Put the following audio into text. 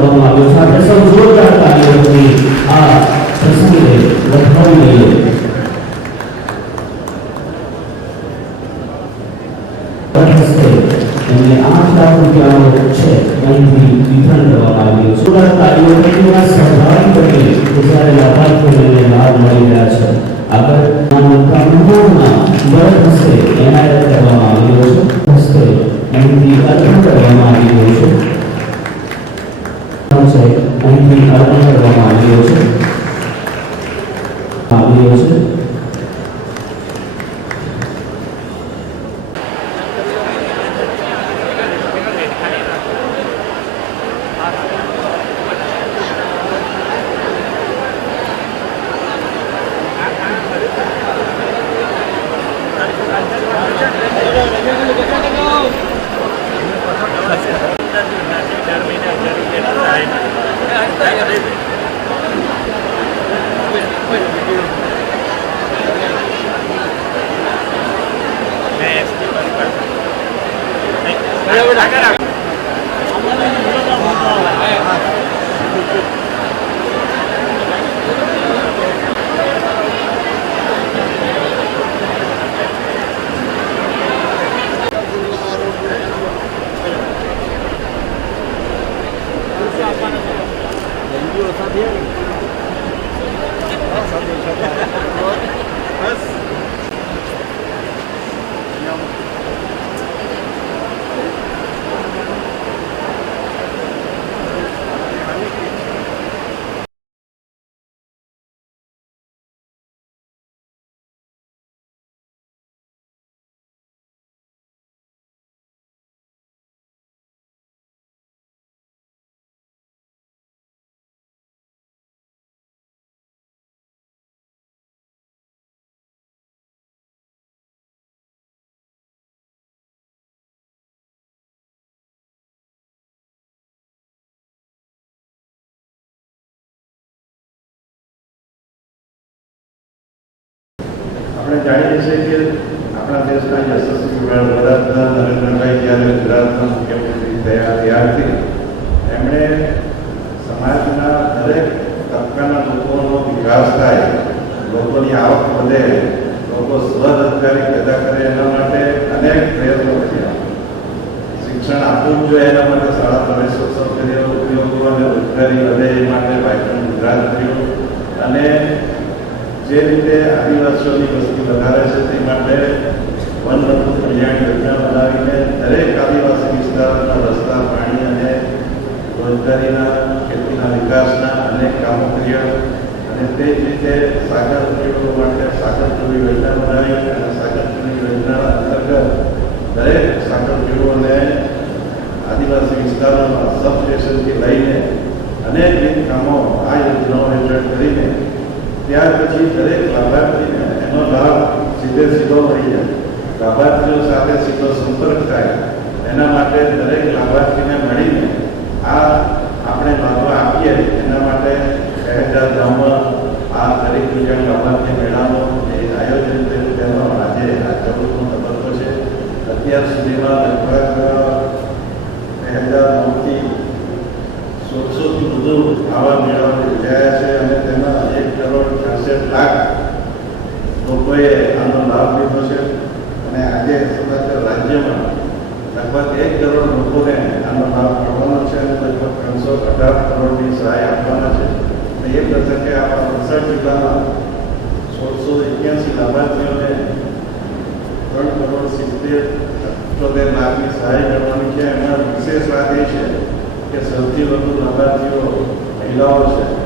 કરવામાં આવ્યો છે આપણે સૌ જોરદાર તાળીઓ આ તસવીરે વધાવી લઈએ એમને આઠ લાખ રૂપિયાનો છે અહીંથી વિતરણ કરવામાં આવ્યું છે કાર્યોના સહભાગી બની કે જ્યારે લાભાર્થીઓને લાભ મળી રહ્યા છે આગળ પ્રમુખોમાં ભરત એના Obrigado. આપણે જાણીએ છીએ કે આપણા દેશના યશસ્વી વડાપ્રધાન નરેન્દ્રભાઈ જ્યારે ગુજરાતના મુખ્યમંત્રી થયા ત્યારથી એમણે સમાજના દરેક તબક્કાના લોકોનો વિકાસ થાય, લોકોની આવક વધે, લોકો સ્વરોજગારી પેદા કરે એના માટે અનેક પ્રયત્નો કર્યા. શિક્ષણ આપવું જોઈએ એના માટે શાળા પ્રવેશોત્સવ કર્યો ઉપયોગો અને રોજગારી વધે એ માટે વાઇબ્રન્ટ ગુજરાત કર્યું અને જે રીતે આદિવાસીઓની વસ્તી વધારે છે, તે માટે વન બંધુ કલ્યાણ યોજના બનાવીને દરેક આદિવાસી વિસ્તારોના રસ્તા, પાણી અને રોજગારીના ખેતીના વિકાસના અનેક કામો કર્યા અને તે જ રીતે સાગર ઉદ્યોગો માટે સાગર જેવી યોજના બનાવી અને સાગર જેવી યોજના અંતર્ગત દરેક સાગર ઉદ્યોગોને આદિવાસી વિસ્તારોમાં સબસ્ટેશનથી લઈને અનેકવિધ કામો આ યોજનાઓ હેઠળ કરીને ત્યાર પછી દરેક લાભાર્થીને એનો લાભ સીધે સીધો મળી જાય. લાભાર્થીઓ સાથે સીધો સંપર્ક થાય. એના માટે દરેક લાભાર્થીને મળીને આ આપણે લાભો આપીએ. એના માટે શહેરજા ગામમાં આ દરેક બીજા લાભાર્થી મેળાનો જે આયોજન થયું તેનો આજે આ ચૌદમો તબક્કો છે. અત્યાર સુધીમાં લગભગ હજાર નવથી સોળસોથી વધુ આવા મેળાઓ યોજાયા છે અને તેમાં એક કરોડ છાસઠ લાખ લોકોએ આનો લાભ લીધો છે અને આજે સમગ્ર રાજ્યમાં લગભગ એક કરોડ લોકોને આનો લાભ મળવાનો છે અને લગભગ ત્રણસો અઢાર કરોડની સહાય આપવાના છે. અને એ પ્રસંગે આપણા વલસાડ જિલ્લામાં સોળસો એક્યાસી લાભાર્થીઓને ત્રણ કરોડ સિત્તેર અઠ્યોતેર લાખની સહાય મળવાની છે. એમાં વિશેષ વાત એ છે કે સૌથી વધુ લાભાર્થીઓ મહિલાઓ છે.